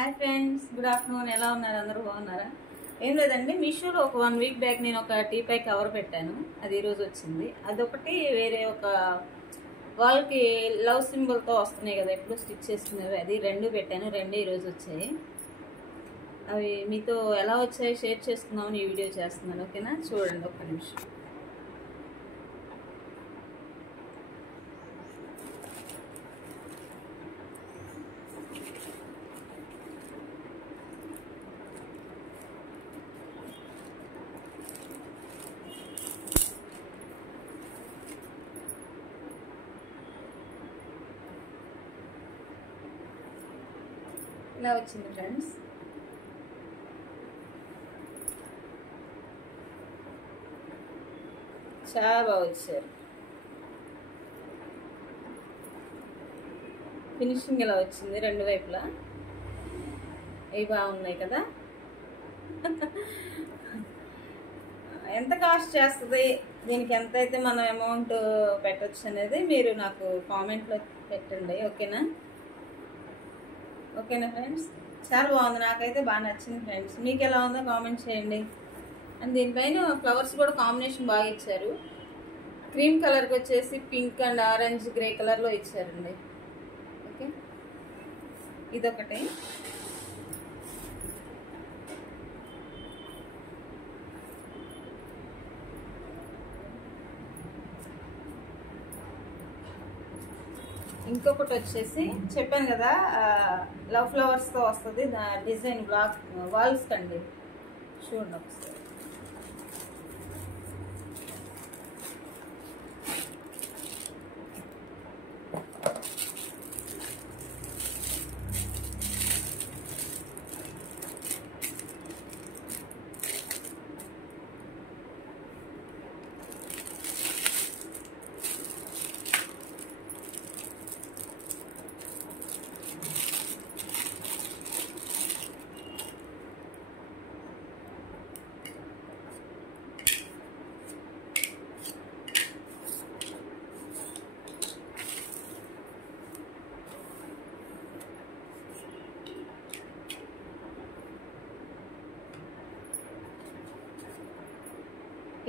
Hi friends, good afternoon. ఎలా ఉన్నారు? అందరూ బాగున్నారా? ఏం లేదండి, మీషోలో ఒక 1 వీక్ బ్యాక్ నేను ఒక టీ పై కవర్ పెట్టాను. అది ఈరోజు వచ్చింది. అదొకటి వేరే ఒక వాళ్ళకి లవ్ సింబల్తో వస్తున్నాయి కదా, ఎప్పుడు స్టిచ్ చేసుకునేవి, అది రెండు పెట్టాను. రెండే ఈరోజు వచ్చాయి. అవి మీతో ఎలా వచ్చాయి షేర్ చేసుకుందామని ఈ వీడియో చేస్తున్నాను. ఓకేనా, చూడండి ఒక్క నిమిషం. ఇలా వచ్చింది ఫ్రెండ్స్. చాలా బాగా వచ్చారు. ఫినిషింగ్ ఇలా వచ్చింది రెండు వైపులా. ఇవి బాగున్నాయి కదా. ఎంత కాస్ట్ చేస్తుంది, దీనికి ఎంత అయితే మనం అమౌంట్ పెట్టచ్చు అనేది మీరు నాకు కామెంట్లో పెట్టండి. ఓకేనా ఫ్రెండ్స్. చాలా బాగుంది, నాకైతే బాగా నచ్చింది ఫ్రెండ్స్. మీకు ఎలా ఉందో కామెంట్ చేయండి. అండ్ దీనిపైన ఫ్లవర్స్ కూడా కాంబినేషన్ బాగా ఇచ్చారు. క్రీమ్ కలర్కి వచ్చేసి పింక్ అండ్ ఆరెంజ్ గ్రే కలర్లో ఇచ్చారండి. ఓకే, ఇదొకటి. ఇంకొకటి వచ్చేసి చెప్పాను కదా, లవ్ ఫ్లవర్స్తో వస్తుంది డిజైన్. బ్లాక్ వాల్స్ కండి, చూడండి ఒకసారి.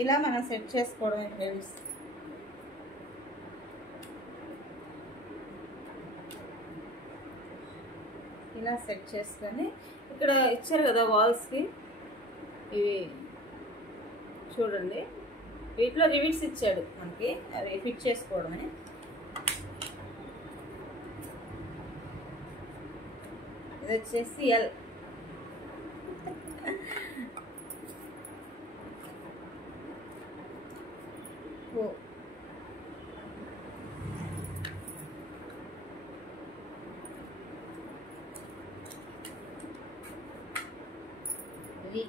ఇలా మనం సెట్ చేసుకోవడమే ఫ్రెండ్స్. ఇలా సెట్ చేసుకొని ఇక్కడ ఇచ్చారు కదా వాల్స్కి, ఇవి చూడండి. వీటిలో రివిట్స్ ఇచ్చాడు మనకి, అవి ఫిట్ చేసుకోవడమే. ఇది వచ్చేసి ఎల్. ఓ, వి.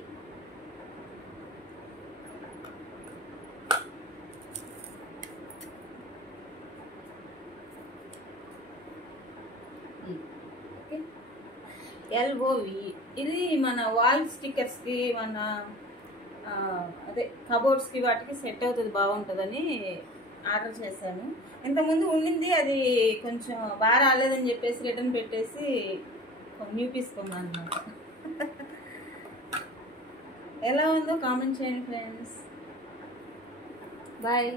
ఎల్ఓవి. ఇది మన వాల్ స్టిక్కర్స్కి, మన అదే కబోర్డ్స్కి వాటికి సెట్ అవుతుంది, బాగుంటుందని ఆర్డర్ చేశాను. ఇంతకుముందు ఉండింది, అది కొంచెం బాగా రాలేదని చెప్పేసి రిటర్న్ పెట్టేసి న్యూ పీస్ కొన్నాను అన్నమాట. ఎలా ఉందో కామెంట్ చేయండి ఫ్రెండ్స్. బాయ్.